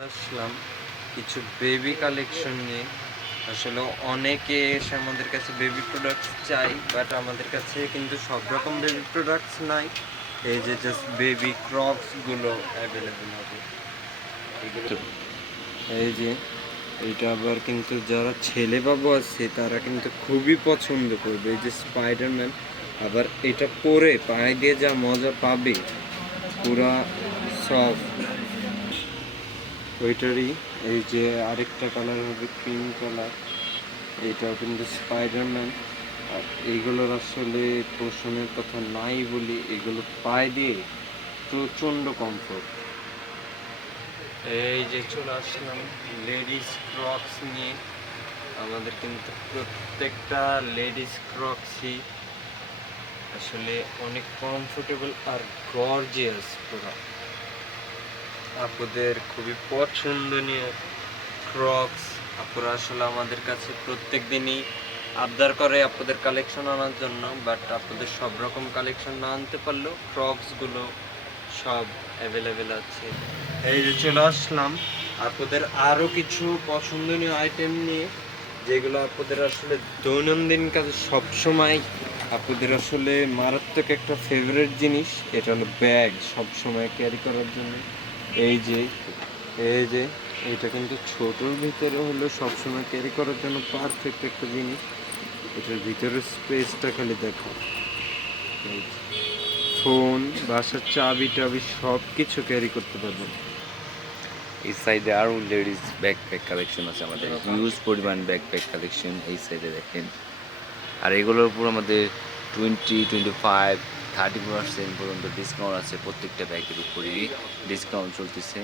আসলাম কিছু baby collection নিয়ে। আসলে অনেকে এসে আমাদের কাছে বেবি প্রোডাক্টস চাই, বাট আমাদের কাছে কিন্তু সব রকম বেবি প্রোডাক্টস নাই। এই যে জাস্ট বেবি ক্রক্সগুলো অ্যাভেলেবেল হবে এগুলো। এই যে এটা আবার কিন্তু যারা ছেলে বাবু আছে তারা কিন্তু খুবই পছন্দ করবে। এই যে স্পাইডারম্যান, আবার এটা পরে পায়ে দিয়ে যা মজা পাবে, পুরা সফট। ওইটারই এই যে আরেকটা কালার হবে ক্রিম কালার, এইটাও কিন্তু স্পাইডারম্যান। আর এইগুলোর আসলে পোষণের কথা নাই বলি, এগুলো পায়ে দিয়ে প্রচণ্ড কমফোর্ট। এই যে চলে আসলাম লেডিস ক্রক্স নিয়ে। আমাদের কিন্তু প্রত্যেকটা লেডিস ক্রক্সই আসলে অনেক কমফোর্টেবল আর গর্জিয়াস পুরো। আপুদের খুবই পছন্দনীয় ক্রক্স। আপুরা আসলে আমাদের কাছে প্রত্যেক দিনই আবদার করে আপুদের কালেকশন আনার জন্য, বাট আপুদের সব রকম কালেকশন না আনতে পারলেও ক্রক্সগুলো সব অ্যাভেলেবেল আছে। এই যে চলে আসলাম আপুদের আরও কিছু পছন্দনীয় আইটেম নিয়ে, যেগুলো আপুদের আসলে দৈনন্দিন কাজে সবসময় আপুদের আসলে মারাত্মক একটা ফেভারিট জিনিস। এটা হলো ব্যাগ, সবসময় ক্যারি করার জন্য। এই যে এইটা কিন্তু ছোটোর ভিতরে হলো সবসময় ক্যারি করার জন্য পারফেক্ট একটা জিনিস। এটার ভিতরে স্পেসটা খালি দেখো। ফোন, বাসার চাবি টাবি সব কিছু ক্যারি করতে পারবেন। এই সাইডে আরো লেডিস ব্যাকপ্যাক কালেকশন আছে, আমাদের হিউজ পরিমাণ ব্যাকপ্যাক কালেকশন এই সাইডে দেখেন। আর এগুলোর উপর আমাদের 20, 25, 30% পর্যন্ত ডিসকাউন্ট আছে। প্রত্যেকটা ব্যাগের উপরই ডিসকাউন্ট চলতেছে।